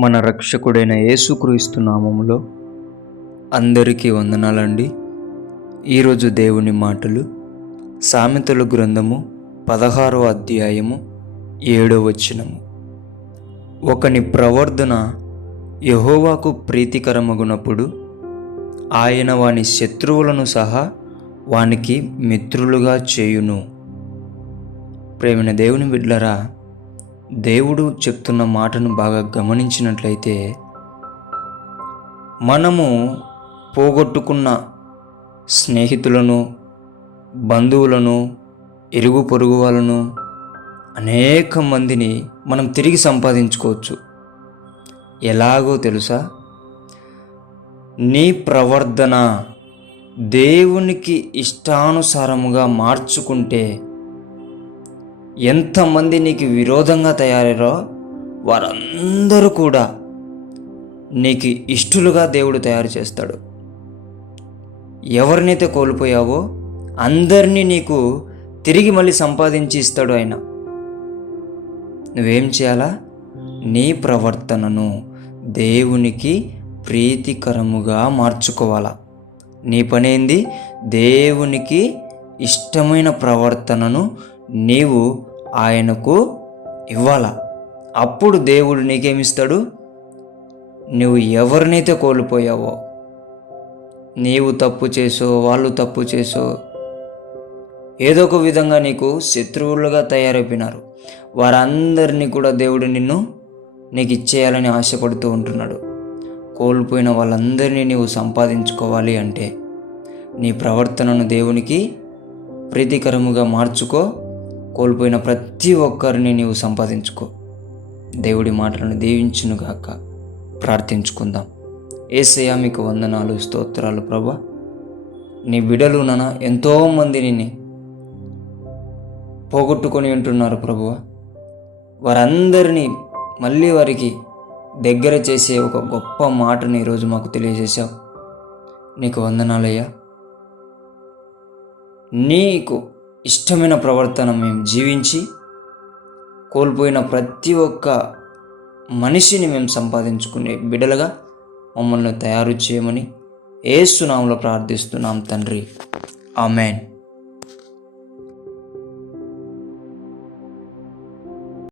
మన రక్షకుడైన యేసుక్రీస్తు నామములో అందరికీ వందనాలండి. ఈరోజు దేవుని మాటలు సామెతల గ్రంథము 16వ అధ్యాయము 7వ వచనము. ఒకని ప్రవర్తన యెహోవాకు ప్రీతికరమగునప్పుడు ఆయన వాని శత్రువులను సహా వానికి మిత్రులుగా చేయును. ప్రేమైన దేవుని బిడ్డలారా, దేవుడు చెప్తున్న మాటను బాగా గమనించినట్లయితే, మనము పోగొట్టుకున్న స్నేహితులను, బంధువులను, ఇరుగు పొరుగు వాళ్ళను, అనేక మందిని మనం తిరిగి సంపాదించుకోవచ్చు. ఎలాగో తెలుసా? నీ ప్రవర్తన దేవునికి ఇష్టానుసారముగా మార్చుకుంటే ఎంతమంది నీకు విరోధంగా తయారయ్యారో వారందరూ కూడా నీకు ఇష్టలుగా దేవుడు తయారు చేస్తాడు. ఎవరినైతే కోల్పోయావో అందరినీ నీకు తిరిగి మళ్ళీ సంపాదించి ఇస్తాడు ఆయన. నువ్వేం చేయాలా? నీ ప్రవర్తనను దేవునికి ప్రీతికరముగా మార్చుకోవాలా. నీ పని ఏంది? దేవునికి ఇష్టమైన ప్రవర్తనను నీవు ఆయనకు ఇవ్వాలా. అప్పుడు దేవుడు నీకేమిస్తాడు? నువ్వు ఎవరినైతే కోల్పోయావో, నీవు తప్పు చేసో, వాళ్ళు తప్పు చేసో, ఏదో ఒక విధంగా నీకు శత్రువులుగా తయారైపోయినారు, వారందరినీ కూడా దేవుడు నీకు ఇచ్చేయాలని ఆశపడుతూ ఉంటున్నాడు. కోల్పోయిన వాళ్ళందరినీ నీవు సంపాదించుకోవాలి అంటే నీ ప్రవర్తనను దేవునికి ప్రీతికరముగా మార్చుకో. కోల్పోయిన ప్రతి ఒక్కరిని నీవు సంపాదించుకో. దేవుడి మాటలను దీవించునుగాక. ప్రార్థించుకుందాం. యేసయ్యా, మీకు వందనాలు, స్తోత్రాలు ప్రభా. నీ బిడ్డలు ఎంతోమందిని పోగొట్టుకొని ఉంటున్నారు ప్రభువా. వారందరినీ మళ్ళీ వారికి దగ్గర చేసే ఒక గొప్ప మాటను ఈరోజు మాకు తెలియజేశావు. నీకు వందనాలయ్యా. నీకు ఇష్టమైన ప్రవర్తన మేము జీవించి కోల్పోయిన ప్రతి ఒక్క మనిషిని మేము సంపాదించుకునే బిడ్డలుగా మమ్మల్ని తయారు చేయమని యేసు నామములో ప్రార్థిస్తున్నాం తండ్రి. ఆమేన్.